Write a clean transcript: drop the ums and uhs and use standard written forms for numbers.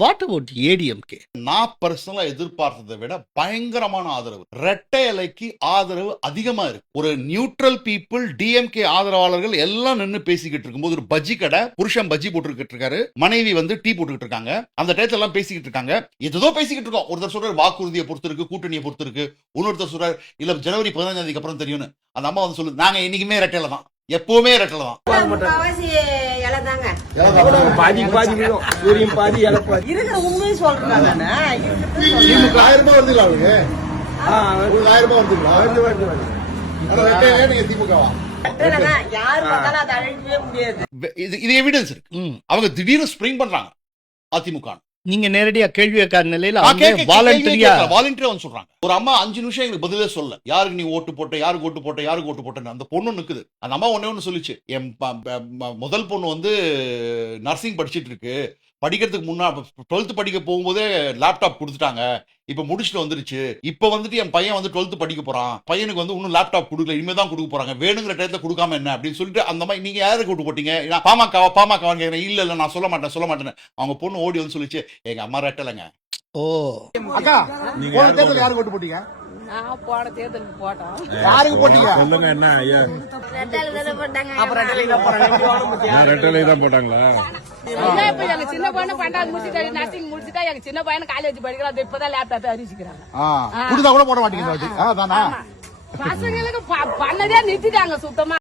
What about ADMK? நான் பர்சனலா எதிர்பார்த்ததை விட பயங்கரமான ஆதரவு. ரெட்டை இலைக்கு ஆதரவு அதிகமா இருக்கு. ஒரு நியூட்ரல் பீப்புள் டிஎம்கே ஆதரவாளர்கள் எல்லாம் நின்னு பேசிக்கிட்டு இருக்கும்போது ஒரு பஜ்ஜி கடை, புருஷன் பஜ்ஜி போட்டுக்கிட்டு இருக்காரு, மனைவி வந்து டீ போட்டுக்கிட்டு இருக்காங்க. அந்த டயத்துல எல்லாம் பேசிக்கிட்டு இருக்காங்க. ஏதோ பேசிக்கிட்டு இருக்கோம். ஒருத்தர் சொல்றாரு வாக்குறுதியை பொறுத்து இருக்கு, கூட்டணியை பொறுத்து இருக்கு. இன்னொருத்தர் சொல்றாரு இல்ல ஜனவரி 15 அப்புறம் தெரியும்னு. அந்த அம்மா வந்து சொல்லுது நாங்க இன்னைக்குமே ரெட்டையில தான், எப்பவுமே ரெட்டல தான். இது எவிடன்ஸ் இருக்கு. அவங்க திடீர்னு ஸ்பிரிங் பண்றாங்க அதிமுக. நீங்க நேரடியா கேள்வி கேட்காத நிலையில வாலண்டரியா வந்து சொல்றாங்க. ஒரு அம்மா 5 நிமிஷம் எங்களுக்கு பதிலே சொல்ல, யாருக்கு நீ ஓட்டு போட்ட, யாருக்கு ஓட்டு போட்ட, யாருக்கு ஓட்டு போட்டேன்னு. அந்த பொண்ணு நிக்குது. அந்த அம்மா ஒண்ணு சொல்லிச்சு, என் முதல் பொண்ணு வந்து நர்சிங் படிச்சிட்டு இருக்கு, படிக்கிறதுக்கு முன்னா 12th படிக்க போகும்போதே லேப்டாப் கொடுத்துட்டாங்க, இப்ப முடிச்சுட்டு வந்துருச்சு. இப்ப வந்துட்டு என் பையன் வந்து 12th படிக்க போறான், பையனுக்கு வந்து இன்னும் லேப்டாப் கொடுக்கல, இனிமே தான் கொடுக்க போறாங்க, வேணுங்கிற டயத்துல கொடுக்காம என்ன அப்படின்னு சொல்லிட்டு அந்த மாதிரி நீங்க யாருக்கு ஓட்டு போட்டீங்க, பாமகவான்னு கேட்கிறேன். இல்ல நான் சொல்ல மாட்டேன். அவங்க பொண்ணு ஓடி வந்து சொல்லிச்சு எங்க அம்மா ரெட்டலைங்க. ஓ அக்கா, போன தேர்தல் யாருக்கு ஓட்டு போட்டீங்க? நான் போன தேர்தலுக்கு போட்டோம். யாருக்கு போட்டீங்க சொல்லுங்க. என்ன ஐயா ரெட்டலை தான் போட்டாங்களா? இப்ப எங்க சின்ன பொண்ணு 12th முடிச்சுட்டு நர்சிங் முடிச்சுட்டா எங்க சின்ன பையன் காலேஜ் படிக்கிறான். இப்பதான் லேப்டாப் அறிவிச்சுக்கிறாங்க. குடுத்தா கூட போட மாட்டீங்க. பசங்களுக்கு பண்ணதே நிறுத்திட்டாங்க சுத்தமா.